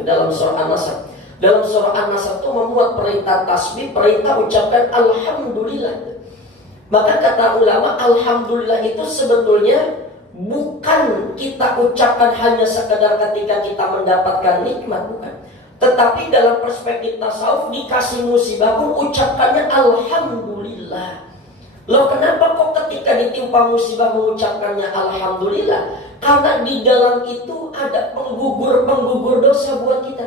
itu dalam surah An-Nasr. Dalam surah An-Nasr itu memuat perintah tasbih, perintah ucapkan alhamdulillah. Maka kata ulama, alhamdulillah itu sebetulnya bukan kita ucapkan hanya sekedar ketika kita mendapatkan nikmat, bukan. Tetapi dalam perspektif tasawuf, dikasih musibah pun ucapkannya alhamdulillah. Loh, kenapa kok ketika ditimpa musibah mengucapkannya alhamdulillah? Karena di dalam itu ada penggugur dosa buat kita.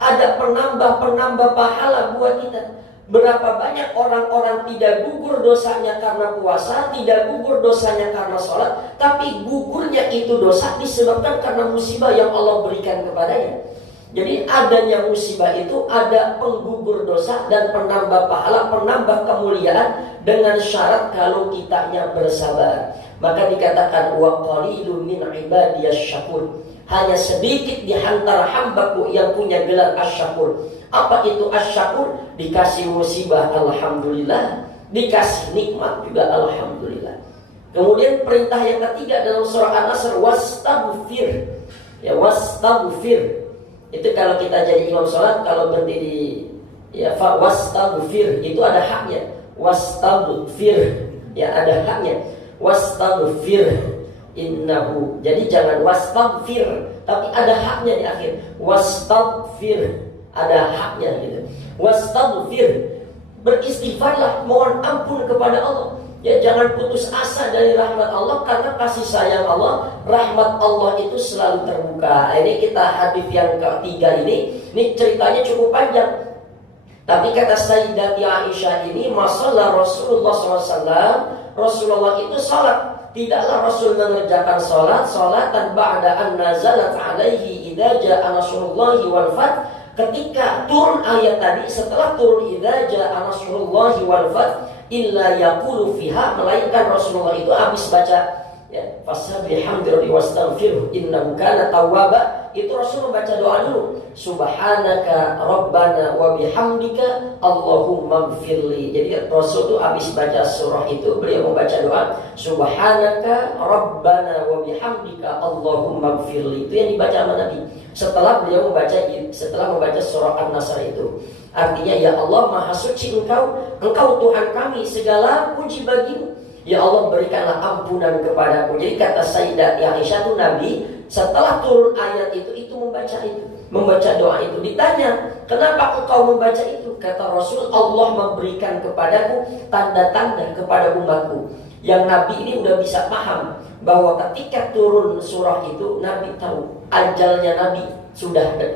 Ada penambah pahala buat kita. Berapa banyak orang-orang tidak gugur dosanya karena puasa, tidak gugur dosanya karena sholat, tapi gugurnya itu dosa disebabkan karena musibah yang Allah berikan kepadanya. Jadi adanya musibah itu ada penggugur dosa dan penambah pahala, penambah kemuliaan dengan syarat kalau kitanya bersabar. Maka dikatakan wa qalilun min ibadiyas syakur. Hanya sedikit di antara hambaku yang punya gelar asyakur. Apa itu asyakur? Dikasih musibah alhamdulillah, dikasih nikmat juga alhamdulillah. Kemudian perintah yang ketiga dalam surah An-Nasr, wastaghfir. Ya, wastaghfir. Itu kalau kita jadi imam sholat, kalau berdiri ya wastaghfir, itu ada haknya. Wastaghfir, ya ada haknya. Wastaghfir innahu. Jadi jangan wastaghfir, tapi ada haknya di akhir. Wastaghfir, ada haknya gitu. Wastaghfir, beristighfarlah, mohon ampun kepada Allah. Ya, jangan putus asa dari rahmat Allah, karena kasih sayang Allah, rahmat Allah itu selalu terbuka. Ini kita hadis yang ketiga ini ceritanya cukup panjang. Tapi kata Sayyidati Aisyah ini, masalah Rasulullah SAW, Rasulullah itu salat. Tidaklah Rasul mengerjakan salatan ba'da an nazalat alaihi idza ja'a nasrullahi wal fath. Ketika turun ayat tadi, setelah turun idza ja'a nasrullahi wal fath, illa yaqulu fiha, melainkan Rasulullah itu habis baca ya fasabihamdi rabbi wastaghfirhu innahu kana tawwaba, itu Rasul membaca doa dulu, subhanaka rabbana wa bihamdika allahumma ighfirli. Jadi Rasul itu habis baca surah itu, beliau membaca doa subhanaka rabbana wa bihamdika allahumma ighfirli. Itu yang dibaca oleh Nabi setelah beliau membaca surah An-Nasr itu. Artinya, ya Allah maha suci engkau Tuhan kami, segala puji bagimu. Ya Allah, berikanlah ampunan kepadaku. Jadi kata Sayyidat Aisyah itu, Nabi setelah turun ayat itu membaca doa itu. Ditanya, kenapa engkau membaca itu? Kata Rasul, Allah memberikan kepadaku tanda-tanda kepada umatku. Yang Nabi ini udah bisa paham bahwa ketika turun surah itu, Nabi tahu ajalnya Nabi sudah dekat.